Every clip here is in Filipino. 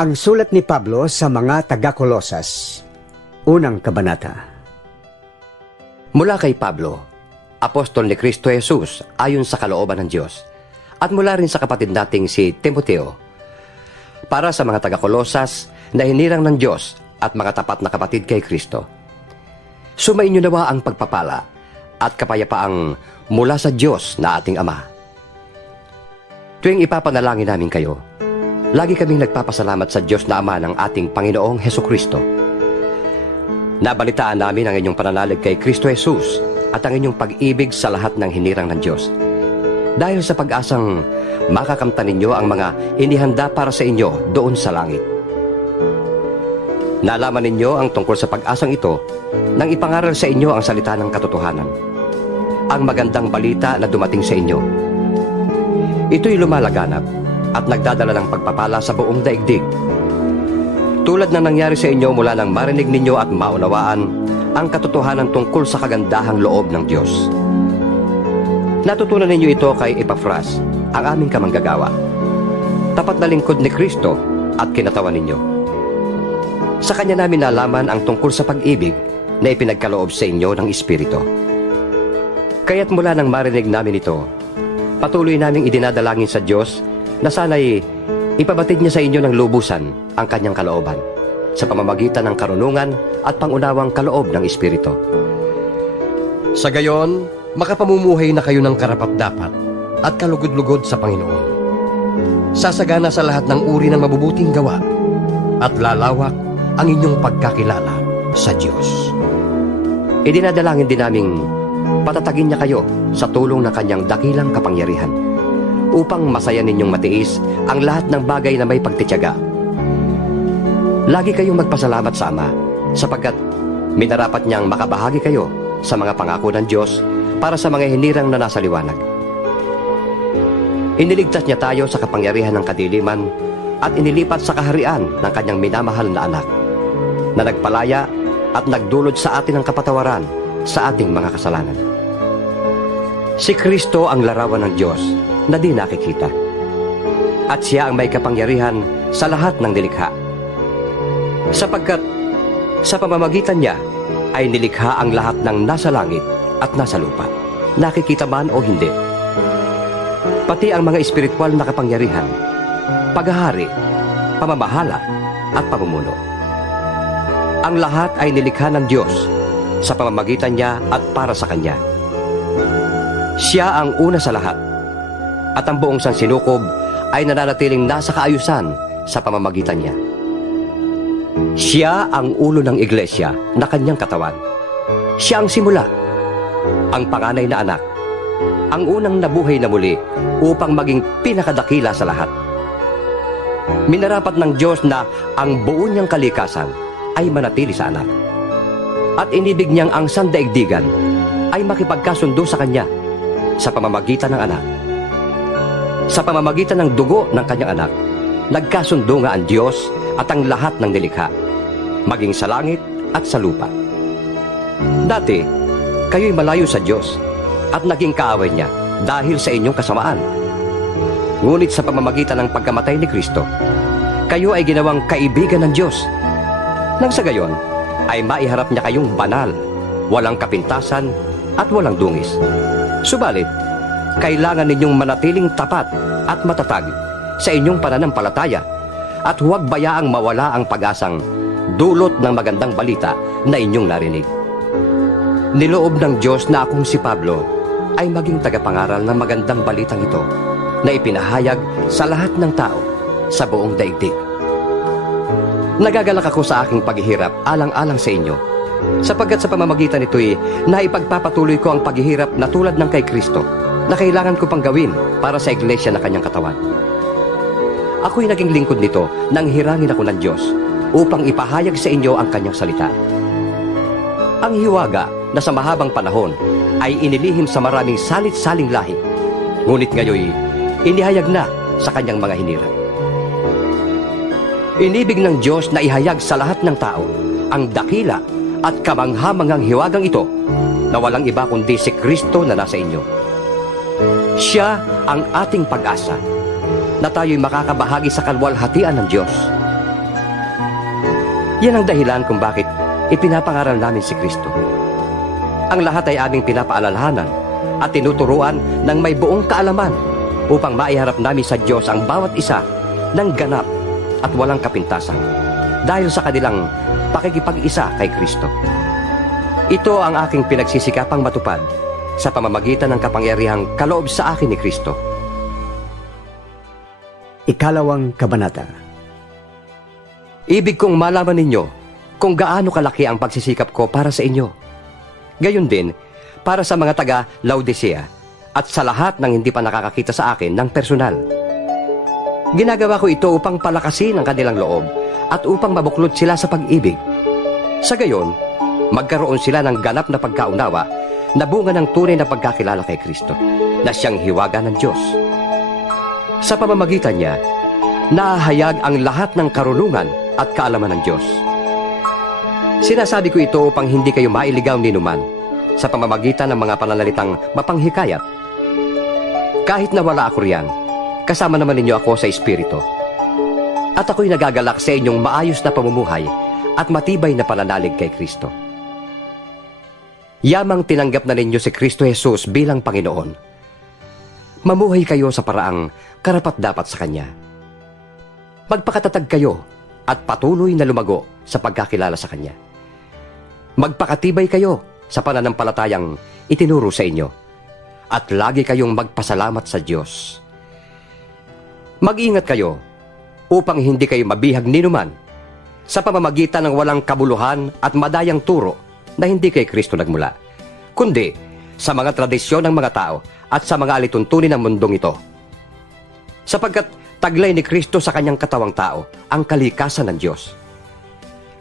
Ang sulat ni Pablo sa mga taga-Kolosas, unang kabanata. Mula kay Pablo, apostol ni Kristo Jesus ayon sa kalooban ng Diyos, at mula rin sa kapatid nating si Timoteo, para sa mga taga-Kolosas na hinirang ng Diyos at mga tapat na kapatid kay Kristo. Sumainyo nawa ang pagpapala at kapayapaang mula sa Diyos na ating Ama. Tuwing ipapanalangin namin kayo, lagi kaming nagpapasalamat sa Diyos na Ama ng ating Panginoong Hesukristo. Nabalitaan namin ang inyong pananalig kay Kristo Jesus at ang inyong pag-ibig sa lahat ng hinirang ng Diyos. Dahil sa pag-asang makakamtan ninyo ang mga inihanda para sa inyo doon sa langit. Nalaman ninyo ang tungkol sa pag-asang ito nang ipangaral sa inyo ang salita ng katotohanan, ang magandang balita na dumating sa inyo. Ito'y lumalaganap at nagdadala ng pagpapala sa buong daigdig. Tulad na nangyari sa inyo mula nang marinig ninyo at maunawaan ang katotohanan tungkol sa kagandahang loob ng Diyos. Natutunan ninyo ito kay Epafras, ang aming kamanggagawa, tapat na lingkod ni Kristo at kinatawan ninyo. Sa kanya namin nalaman ang tungkol sa pag-ibig na ipinagkaloob sa inyo ng Espiritu. Kaya't mula nang marinig namin ito, patuloy naming idinadalangin sa Diyos na sana'y ipabatid niya sa inyo ng lubusan ang kanyang kalooban sa pamamagitan ng karunungan at pangunawang kaloob ng Espiritu. Sa gayon, makapamumuhay na kayo ng karapat-dapat at kalugod-lugod sa Panginoon. Sasagana sa lahat ng uri ng mabubuting gawa at lalawak ang inyong pagkakilala sa Diyos. Idinadalangin din naming patatagin niya kayo sa tulong ng kanyang dakilang kapangyarihan upang masaya ninyong matiis ang lahat ng bagay na may pagtitiyaga. Lagi kayong magpasalamat sa Ama sapagkat minarapat niyang makabahagi kayo sa mga pangako ng Diyos para sa mga hinirang na nasa liwanag. Iniligtas niya tayo sa kapangyarihan ng kadiliman at inilipat sa kaharian ng kanyang minamahal na anak na nagpalaya at nagdulot sa atin ng kapatawaran sa ating mga kasalanan. Si Kristo ang larawan ng Diyos na di nakikita, at siya ang may kapangyarihan sa lahat ng nilikha, sapagkat sa pamamagitan niya ay nilikha ang lahat ng nasa langit at nasa lupa, nakikita man o hindi, pati ang mga espiritual na kapangyarihan, paghahari, pamamahala at pamumuno. Ang lahat ay nilikha ng Diyos sa pamamagitan niya at para sa Kanya. Siya ang una sa lahat, at ang buong sansinukob ay nananatiling nasa kaayusan sa pamamagitan niya. Siya ang ulo ng iglesia na kanyang katawan. Siya ang simula, ang panganay na anak, ang unang nabuhay na muli upang maging pinakadakila sa lahat. Minarapat ng Diyos na ang buo niyang kalikasan ay manatili sa anak, at inibig niyang ang sandaigdigan ay makipagkasundo sa kanya sa pamamagitan ng anak. Sa pamamagitan ng dugo ng kanyang anak, nagkasundo nga ang Diyos at ang lahat ng nilikha, maging sa langit at sa lupa. Dati, kayo'y malayo sa Diyos at naging kaaway niya dahil sa inyong kasamaan. Ngunit sa pamamagitan ng pagkamatay ni Kristo, kayo ay ginawang kaibigan ng Diyos. Nang sa gayon, ay maiharap niya kayong banal, walang kapintasan at walang dungis. Subalit, kailangan ninyong manatiling tapat at matatag sa inyong pananampalataya at huwag bayaang mawala ang pag-asang dulot ng magandang balita na inyong narinig. Niloob ng Diyos na akong si Pablo ay maging tagapangaral ng magandang balitang ito na ipinahayag sa lahat ng tao sa buong daigdig. Nagagalak ako sa aking paghihirap alang-alang sa inyo, sapagkat sa pamamagitan nito'y naipagpapatuloy ko ang paghihirap na tulad ng kay Kristo na kailangan ko pang gawin para sa iglesia na kanyang katawan. Ako'y naging lingkod nito nang hirangin ako ng Diyos upang ipahayag sa inyo ang kanyang salita. Ang hiwaga na sa mahabang panahon ay inilihim sa maraming salit-saling lahi, ngunit ngayoy inihayag na sa kanyang mga hinirang. Inibig ng Diyos na ihayag sa lahat ng tao ang dakila at kamanghamanghang hiwagang ito na walang iba kundi si Kristo na nasa inyo. Siya ang ating pag-asa na tayo'y makakabahagi sa kalwalhatian ng Diyos. Yan ang dahilan kung bakit ipinapangaral namin si Kristo. Ang lahat ay aming pinapaalalahanan at tinuturuan ng may buong kaalaman upang maiharap namin sa Diyos ang bawat isa ng ganap at walang kapintasan dahil sa kanilang pakikipag-isa kay Kristo. Ito ang aking pinagsisikapang matupad sa pamamagitan ng kapangyarihang kaloob sa akin ni Kristo. Ikalawang kabanata. Ibig kong malaman ninyo kung gaano kalaki ang pagsisikap ko para sa inyo. Gayon din, para sa mga taga Laodicea at sa lahat ng hindi pa nakakakita sa akin ng personal. Ginagawa ko ito upang palakasin ang kanilang loob at upang mabuklod sila sa pag-ibig. Sa gayon, magkaroon sila ng ganap na pagkaunawa na bunga ng tunay na pagkakilala kay Kristo, na siyang hiwaga ng Diyos. Sa pamamagitan niya, nahahayag ang lahat ng karunungan at kaalaman ng Diyos. Sinasabi ko ito upang hindi kayo mailigaw ni numan sa pamamagitan ng mga pananalitang mapanghikayat. Kahit na wala ako riyan, kasama naman ninyo ako sa Espiritu. At ako'y nagagalak sa inyong maayos na pamumuhay at matibay na pananalig kay Kristo. Yamang tinanggap na ninyo si Kristo Jesus bilang Panginoon. Mamuhay kayo sa paraang karapat-dapat sa Kanya. Magpakatatag kayo at patuloy na lumago sa pagkakilala sa Kanya. Magpakatibay kayo sa pananampalatayang itinuro sa inyo at lagi kayong magpasalamat sa Diyos. Mag-ingat kayo upang hindi kayo mabihag ninuman sa pamamagitan ng walang kabuluhan at madayang turo na hindi kay Kristo nagmula, kundi sa mga tradisyon ng mga tao at sa mga alituntunin ng mundong ito. Sapagkat taglay ni Kristo sa kanyang katawang tao ang kalikasan ng Diyos.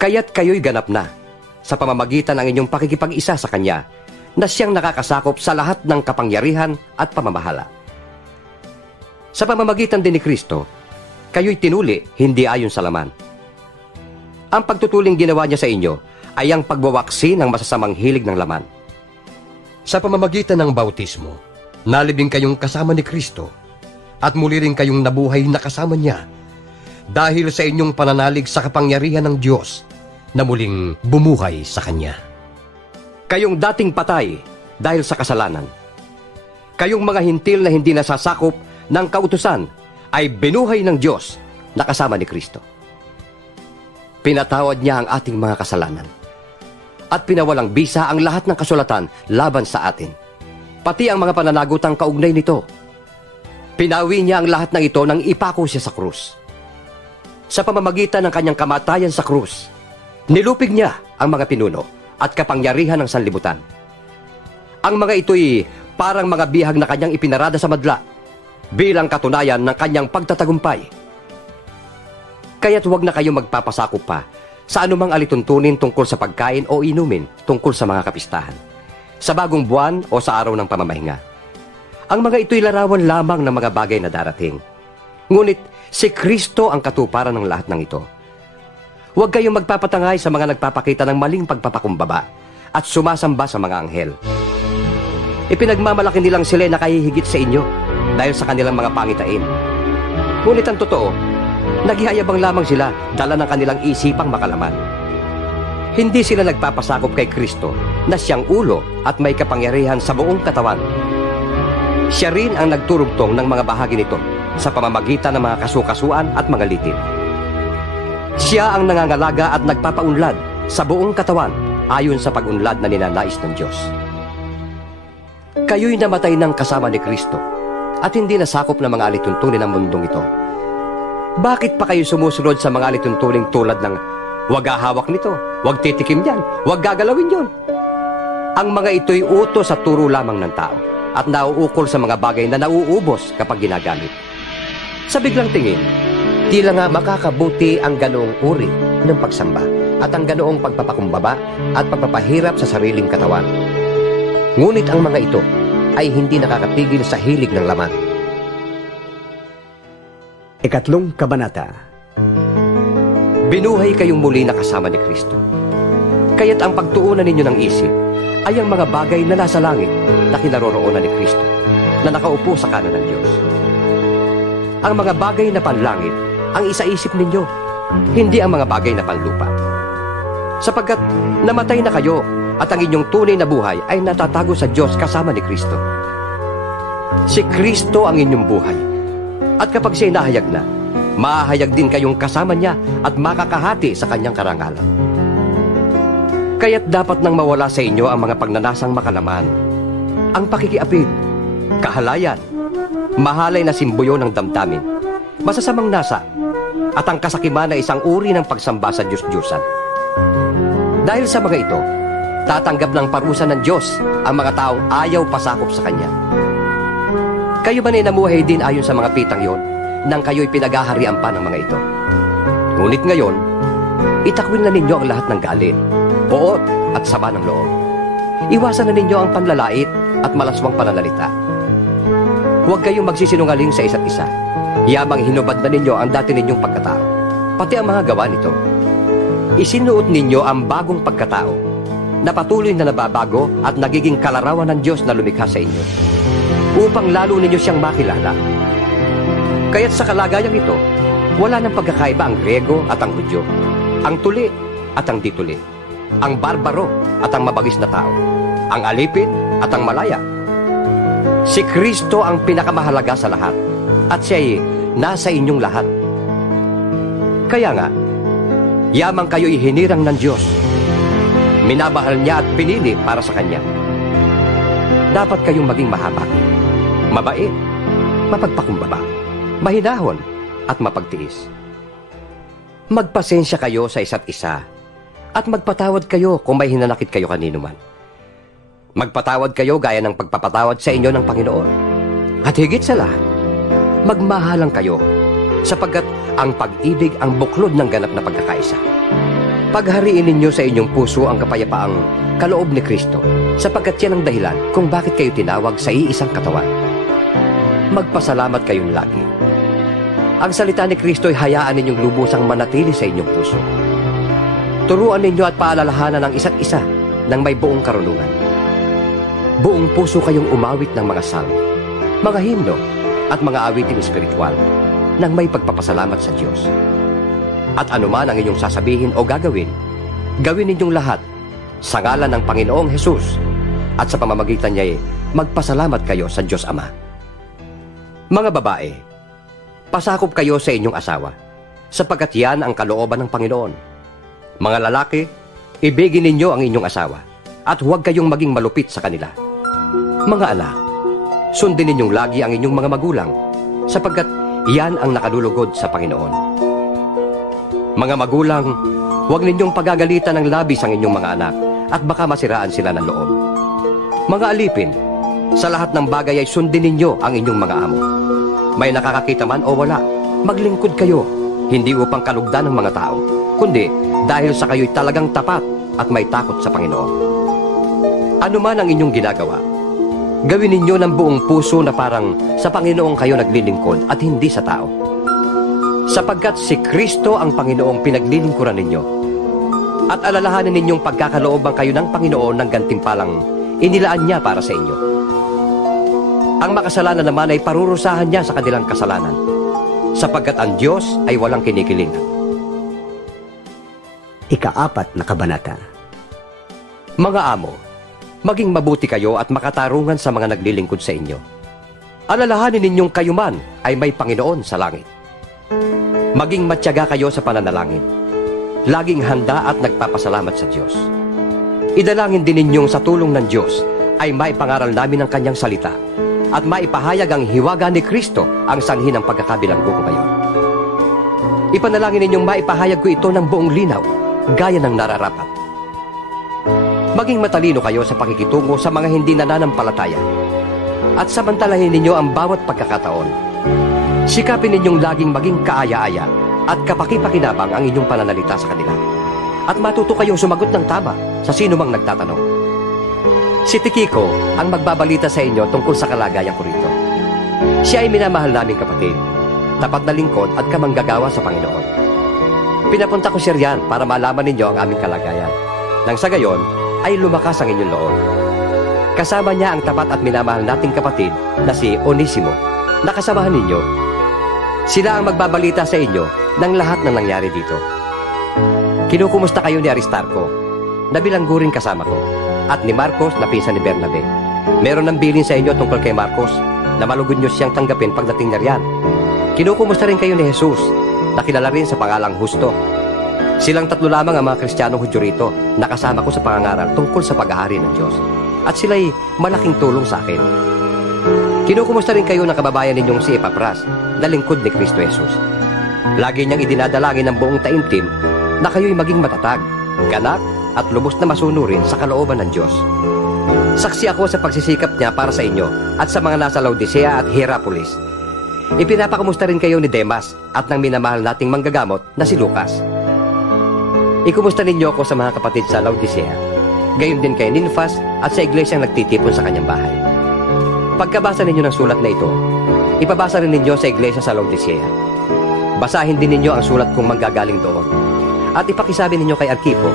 Kaya't kayo'y ganap na sa pamamagitan ng inyong pakikipag-isa sa Kanya na siyang nakakasakop sa lahat ng kapangyarihan at pamamahala. Sa pamamagitan din ni Kristo, kayo'y tinuli hindi ayon sa laman. Ang pagtutuling ginawa niya sa inyo ay ang pagwawaksi ng masasamang hilig ng laman. Sa pamamagitan ng bautismo, nalibing kayong kasama ni Kristo at muli rin kayong nabuhay na kasama niya dahil sa inyong pananalig sa kapangyarihan ng Diyos na muling bumuhay sa Kanya. Kayong dating patay dahil sa kasalanan, kayong mga hintil na hindi nasasakop ng kautusan ay binuhay ng Diyos na kasama ni Kristo. Pinatawad niya ang ating mga kasalanan at pinawalang bisa ang lahat ng kasulatan laban sa atin, pati ang mga pananagutang kaugnay nito. Pinawi niya ang lahat ng ito nang ipako siya sa krus. Sa pamamagitan ng kanyang kamatayan sa krus, nilupig niya ang mga pinuno at kapangyarihan ng sanlibutan. Ang mga ito'y parang mga bihag na kanyang ipinarada sa madla bilang katunayan ng kanyang pagtatagumpay. Kaya't huwag na kayo magpapasakop pa sa anumang alituntunin tungkol sa pagkain o inumin tungkol sa mga kapistahan, sa bagong buwan o sa araw ng pamamahinga. Ang mga ito'y larawan lamang ng mga bagay na darating. Ngunit si Kristo ang katuparan ng lahat ng ito. Huwag kayong magpapatangay sa mga nagpapakita ng maling pagpapakumbaba at sumasamba sa mga anghel. Ipinagmamalaki nilang sila na kahihigit sa inyo dahil sa kanilang mga pangitain. Ngunit ang totoo, naghihayabang lamang sila dala ng kanilang isipang makalaman. Hindi sila nagpapasakop kay Kristo na siyang ulo at may kapangyarihan sa buong katawan. Siya rin ang nagturugtong ng mga bahagi nito sa pamamagitan ng mga kasukasuan at mga litin. Siya ang nangangalaga at nagpapaunlad sa buong katawan ayon sa pag-unlad na ninanais ng Diyos. Kayo'y namatay ng kasama ni Kristo at hindi nasakop ng mga alituntunin ng mundong ito. Bakit pa kayo sumusunod sa mga alituntuning tulad ng huwag hahawak nito, huwag titikim yan, huwag gagalawin yon? Ang mga ito'y utos at turo lamang ng tao at nauukol sa mga bagay na nauubos kapag ginagamit. Sa biglang tingin, tila nga makakabuti ang ganoong uri ng pagsamba at ang ganoong pagpapakumbaba at pagpapahirap sa sariling katawan. Ngunit ang mga ito ay hindi nakakapigil sa hilig ng laman. Ikatlong kabanata. Binuhay kayong muli na kasama ni Kristo. Kaya't ang pagtuunan ninyo ng isip ay ang mga bagay na nasa langit na kinaroroonan ni Kristo, na nakaupo sa kanan ng Diyos. Ang mga bagay na panlangit ang isaisip ninyo, hindi ang mga bagay na panlupa. sapagkat namatay na kayo at ang inyong tunay na buhay ay natatago sa Diyos kasama ni Kristo. Si Kristo ang inyong buhay, at kapag siya'y nahayag na, mahahayag din kayong kasama niya at makakahati sa kanyang karangalan. Kaya't dapat nang mawala sa inyo ang mga pagnanasang makalaman, ang pakikiapid, kahalayan, mahalay na simbuyo ng damdamin, masasamang nasa, at ang kasakiman na isang uri ng pagsamba sa Diyos-Diyosan. Dahil sa mga ito, tatanggap ng parusa ng Diyos ang mga taong ayaw pasakop sa Kanya. Kayo ba namuhay din ayon sa mga pitang yon nang kayo'y pinaghaharian pa ng mga ito? Ngunit ngayon, itakwil na ninyo ang lahat ng galit, poot at sama ng loob. Iwasan na ninyo ang panlalait at malaswang pananalita. Huwag kayong magsisinungaling sa isa't isa. Yamang hinubad na ninyo ang dati ninyong pagkatao, pati ang mga gawa nito. Isinuot ninyo ang bagong pagkatao, na patuloy na nababago at nagiging kalarawan ng Diyos na lumikha sa inyo, upang lalo ninyo siyang makilala. Kaya't sa kalagayang ito, wala nang pagkakaiba ang Grego at ang Hudyo, ang tuli at ang dituli, ang barbaro at ang mabagis na tao, ang alipin at ang malaya. Si Kristo ang pinakamahalaga sa lahat, at siya'y nasa inyong lahat. Kaya nga, yamang kayo'y hinirang ng Diyos, minamahal niya at pinili para sa Kanya. Dapat kayong maging mahaba, mabait, mapagpakumbaba, mahinahon at mapagtiis. Magpasensya kayo sa isa't isa at magpatawad kayo kung may hinanakit kayo kanino man. Magpatawad kayo gaya ng pagpapatawad sa inyo ng Panginoon. At higit sa lahat, magmahalang kayo, sapagkat ang pag-ibig ang buklod ng ganap na pagkakaisa. Paghariin ninyo sa inyong puso ang kapayapaang kaloob ni Kristo, sapagkat yan ang dahilan kung bakit kayo tinawag sa iisang katawan. Magpasalamat kayong lagi. Ang salita ni Kristo ay hayaan ninyong lubusang manatili sa inyong puso. Turuan ninyo at paalalahanan ang isa't isa ng may buong karunungan. Buong puso kayong umawit ng mga salmo, mga himno, at mga awiting espiritual nang may pagpapasalamat sa Diyos. At anuman ang inyong sasabihin o gagawin, gawin ninyong lahat sa ngalan ng Panginoong Hesus, at sa pamamagitan niya'y magpasalamat kayo sa Diyos Ama. Mga babae, pasakop kayo sa inyong asawa, sapagkat yan ang kalooban ng Panginoon. Mga lalaki, ibigin ninyo ang inyong asawa, at huwag kayong maging malupit sa kanila. Mga anak, sundin ninyong lagi ang inyong mga magulang, sapagkat yan ang nakalulugod sa Panginoon. Mga magulang, huwag ninyong pagagalitan ng labis ang inyong mga anak, at baka masiraan sila ng loob. Mga alipin, sa lahat ng bagay ay sundin ninyo ang inyong mga amo. May nakakakita man o wala, maglingkod kayo, hindi upang kalugdan ng mga tao, kundi dahil sa kayo'y talagang tapat at may takot sa Panginoon. Ano man ang inyong ginagawa, gawin ninyo ng buong puso na parang sa Panginoon kayo naglilingkod at hindi sa tao. Sapagkat si Kristo ang Panginoong pinaglilingkuran ninyo. At alalahanin ninyong pagkakalooban kayo ng Panginoon ng gantimpalang inilaan niya para sa inyo. Ang makasalanan naman ay parurusahan niya sa kanilang kasalanan, sapagkat ang Diyos ay walang kinikilingan. Ika-4 na kabanata. Mga amo, maging mabuti kayo at makatarungan sa mga naglilingkod sa inyo. Alalahanin ninyong kayo man ay may Panginoon sa langit. Maging matyaga kayo sa pananalangin. Laging handa at nagpapasalamat sa Diyos. Idalangin din ninyong sa tulong ng Diyos ay maipangaral namin ang Kanyang salita at maipahayag ang hiwaga ni Kristo ang sanhi ng pagkakabilanggo ko ngayon. Ipanalangin ninyong maipahayag ko ito ng buong linaw, gaya ng nararapat. Maging matalino kayo sa pakikitungo sa mga hindi nananampalataya at samantalahin ninyo ang bawat pagkakataon. Sikapin ninyong laging maging kaaya-aya at kapakipakinabang ang inyong pananalita sa kanila. At matuto kayong sumagot ng tama sa sino mang nagtatanong. Si Tikiko ang magbabalita sa inyo tungkol sa kalagayan ko rito. Siya ay minamahal naming kapatid, tapat na lingkod at kamanggagawa sa Panginoon. Pinapunta ko siya riyan para malaman ninyo ang aming kalagayan. Nang sa gayon, ay lumakas ang inyong loob. Kasama niya ang tapat at minamahal nating kapatid na si Onesimo, na kasamahan ninyo. Sila ang magbabalita sa inyo ng lahat ng nangyari dito. Kinukumusta kayo ni Aristarco, na bilanggo rin kasama ko, at ni Marcos na pinsan ni Bernabe. Meron ng bilin sa inyo tungkol kay Marcos, na malugod nyo siyang tanggapin pagdating niya riyan. Kinukumusta rin kayo ni Jesus, na kilala rin sa pangalang Husto. Silang tatlo lamang ang mga Kristiyanong Hudyo rito, na kasama ko sa pangangaral tungkol sa pag-ahari ng Diyos. At sila'y malaking tulong sa akin. Kinukumusta rin kayo ng kababayan ninyong si Epapras, na lingkod ni Kristo Jesus. Lagi niyang idinadalangin ng buong taimtim na kayo'y maging matatag, ganap at lubos na masunurin sa kalooban ng Diyos. Saksi ako sa pagsisikap niya para sa inyo at sa mga nasa Laodicea at Hierapolis. Ipinapakumusta rin kayo ni Demas at ng minamahal nating manggagamot na si Lucas. Ikumusta ninyo ako sa mga kapatid sa Laodicea, gayon din kay Ninfas at sa iglesyang nagtitipon sa kanyang bahay. Pagkabasa ninyo ng sulat na ito, ipabasa rin ninyo sa iglesia sa Laodicea. Basahin din ninyo ang sulat kong manggagaling doon. At ipakisabi ninyo kay Arquipo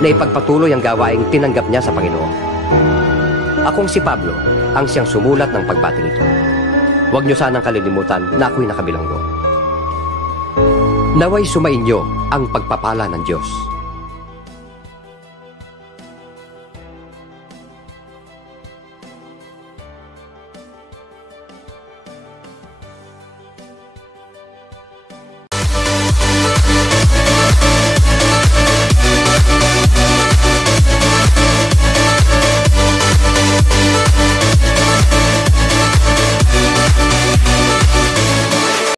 na ipagpatuloy ang gawaing tinanggap niya sa Panginoon. Akong si Pablo ang siyang sumulat ng pagbating ito. Huwag niyo sanang kalilimutan na ako'y nakabilanggo. Naway sumainyo ang pagpapala ng Diyos.